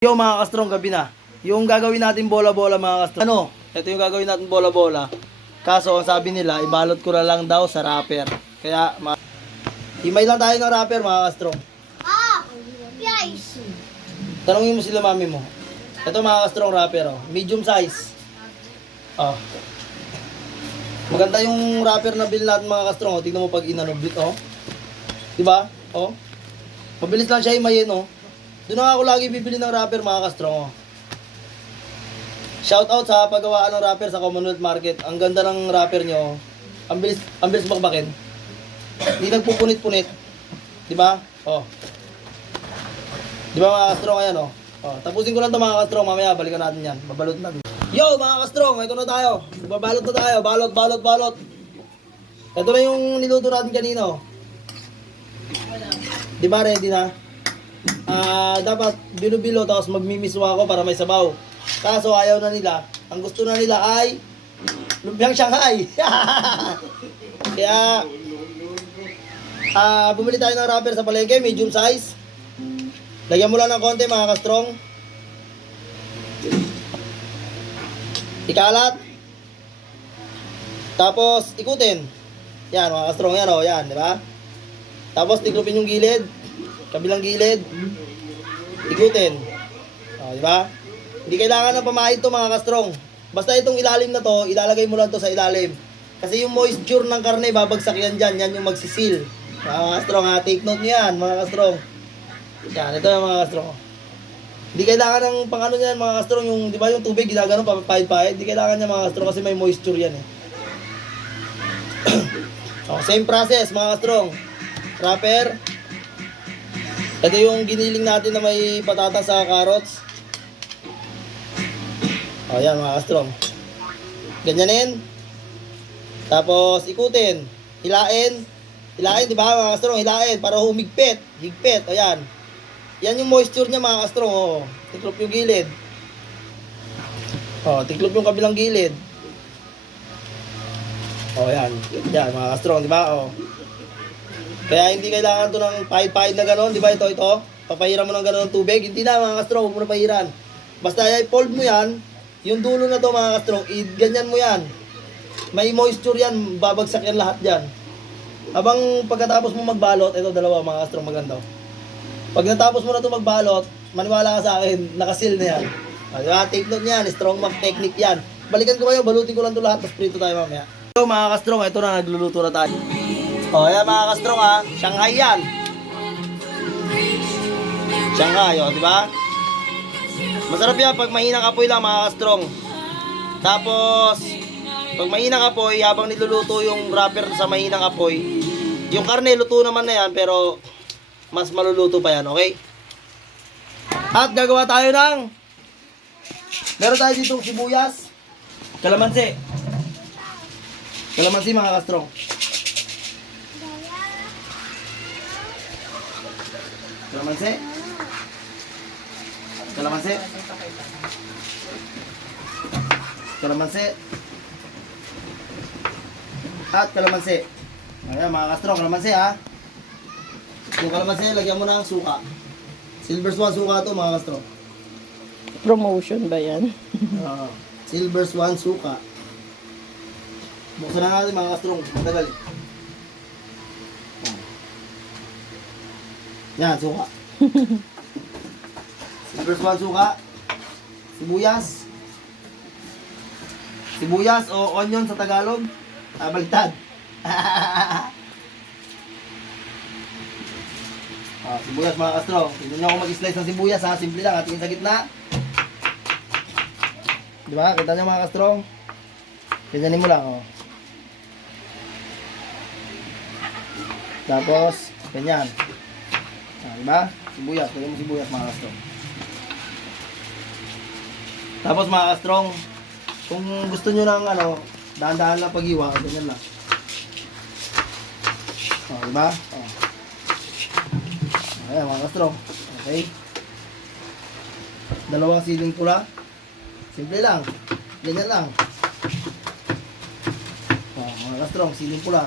Yo mga kastrong, gabi na. Yung gagawin natin bola-bola mga kastrong. Ano? Ito yung gagawin natin bola-bola. Kaso ang sabi nila, ibalot ko na lang daw sa wrapper. Kaya, himay lang tayo ng wrapper mga kastrong. Guys. Tanungin mo sila mami mo. Ito mga kastrong wrapper, oh. Medium size. Oh. Maganda yung wrapper na bill natin mga kastrong. Oh. Tingnan mo pag inanublit, oh. Diba? Oh. Mabilis lang siya himayin, oh. Doon na ako lagi bibili ng wrapper mga kastrong. Oh. Shout out sa paggawaan ng wrapper sa Commonwealth Market. Ang ganda ng wrapper nyo. Ang bilis bakbakin. Hindi nagpupunit-punit. Di ba? Oh. Di ba mga kastrong, ayan oh. Oh, tapusin ko lang 'to mga kastrong, mamaya balikan natin 'yan. Babalot natin. Yo mga kastrong, ito na tayo. Babalot na tayo. Balot. Ito na yung niluto natin kanina oh. Di ba ready na? Dapat bilo-bilo tapos magmimiswa ako para may sabaw. Kaso ayaw na nila. Ang gusto na nila ay lumpiang Shanghai. Kaya bumili tayo ng wrapper sa palengke, medium size. Lagyan mo lang ng konti mga kastrong. Ikalat. Tapos ikutin. Yan mga kastrong, yan oh, yan, di ba? Tapos tiklopin yung gilid. Kabilang gilid. Ikutin. O, di ba? Hindi kailangan ng pamahid to mga kastrong. Basta itong ilalim na to, ilalagay mo lang to sa ilalim. Kasi yung moisture ng karne, babagsak yan dyan. Yan yung magsisil. Mga kastrong ha, take note nyo yan mga kastrong. Yan, ito yung mga kastrong. Hindi kailangan ng pang ano yan mga kastrong. Yung, di ba yung tubig, ginagano, papahid-pahid. Hindi kailangan niya mga kastrong kasi may moisture yan eh. O, same process mga kastrong. Wrapper. Ito yung giniling natin na may patatas sa carrots. O yan mga kastrong. Ganyanin. Tapos ikutin. Hilain. Hilain, di ba mga kastrong? Hilain para humigpit. Higpit. O yan. Yan yung moisture niya mga kastrong. O, tiklop yung gilid. O, tiklop yung kabilang gilid. O yan. Yan mga kastrong, di ba? O. Kaya hindi kailangan to ng pahid-pahid na gano'n, di ba? Ito. Papahiran mo ng gano'n ng tubig. Hindi na mga kastrong, huwag mo na pahiran. Basta i-fold mo yan, yung dulo na to mga kastrong, ganyan mo yan. May moisture yan, babagsak yan lahat dyan. Habang pagkatapos mo magbalot, ito dalawa mga kastrong maganda. Pag natapos mo na to magbalot, maniwala ka sa akin, nakasil na yan. Diba? Take note yan, strong mag technique yan. Balikan ko kayo, balutin ko lang to lahat, tapos prito tayo mamaya. So mga kastrong, ito na, nagluluto na tayo. O, yan mga kastrong ha. Shanghai yan. Shanghai, o, diba? Masarap yan pag mahinang apoy lang mga kastrong. Tapos, pag mahinang apoy, habang niluluto yung wrapper sa mahinang apoy, yung karne, luto naman na yan, pero mas maluluto pa yan, okay? At gagawa tayo ng meron tayo ditong sibuyas, kalamansi. Kalamansi mga kastrong. Kalamansi. Kalamansi. Kalamansi. At kalamansi. Ayan mga kastrong, kalamansi ha. Yung kalamansi, lagyan mo ng suka. Silver Swan suka to mga kastrong. Promotion ba yan? Silver Swan suka. Buksan na natin mga kastrong, matagal eh. Yan, suka. Silver Swan suka. Sibuyas. Sibuyas o onion sa Tagalog. Baliktad. Sibuyas mga kastrong. Hindi nyo ako mag-slice ng sibuyas ha. Simple lang. Tingin sa gitna. Diba? Kita nyo mga kastrong. Ganyanin mo lang. Oh. Tapos, ganyan. Diba? Sibuyas. Lagyan mo sibuyas mga kastrong. Tapos mga kastrong, kung gusto nyo ng ano, dahan-dahan lang pag-iwa, ganyan lang. Diba? Ayan mga kastrong. Okay. Dalawang siling pula. Simple lang. Ganyan lang. Mga kastrong, siling pula.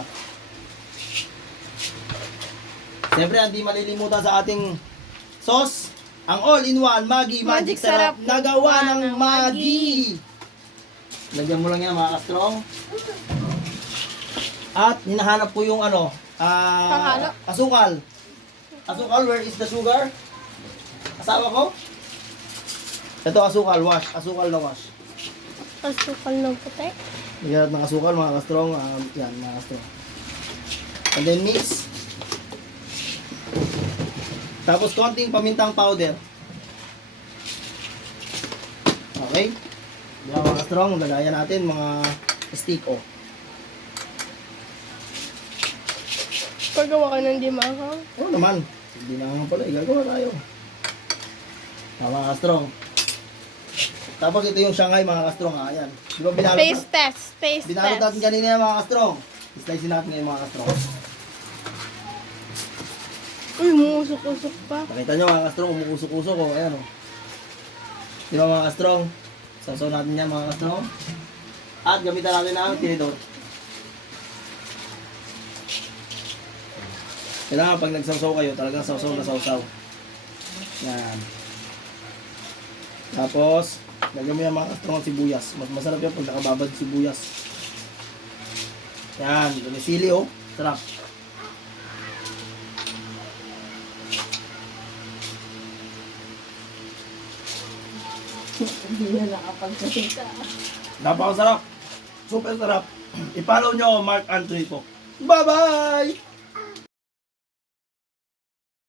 Siyempre, hindi malilimutan sa ating sauce. Ang all-in-one Maggi Magic Magic Sarap Sarap na gawa ng ng Maggi. Lagyan mo lang yan mga ka-strong. At hinahanap ko yung ano, Panghalo? asukal. Asukal, where is the sugar? Asawa ko? Ito asukal, wash. Asukal na wash. Asukal ng puti. Lagyan natin ng asukal mga ka-strong. Yan mga ka-strong. And then mix. Tapos konting pamintang powder. Okay? Yan mga ka-strong, lagayan natin mga stick o. Paggawa ka ng di mahang. Oo naman. Hindi na naman pala, gagawa tayo. Mga ka-strong. Tapos ito yung Shanghai mga ka-strong. Ayan. Di ba binalot Taste test. Taste binalot natin test. kanina yung mga ka-strong. Slice natin ngayon mga ka-strong. Uy, musok-usok pa. Pakita nyo mga ka-strong, umuusok-usok o. Ayan o. Di ba mga ka-strong? Sausaw natin yan mga ka-strong. At gamitan natin ang tinidor. Kailangan pag nagsawsaw kayo, talagang sausaw na sausaw. Yan. Tapos, lagyan mo yung mga ka-strong at sibuyas. Mas masarap yan pag nakababad sibuyas. Yan, sili oh. Sarap. Hindi na nakapagsalita. Napakasarap. Super sarap. I-follow nyo ako, Mark Anthony po. Bye-bye!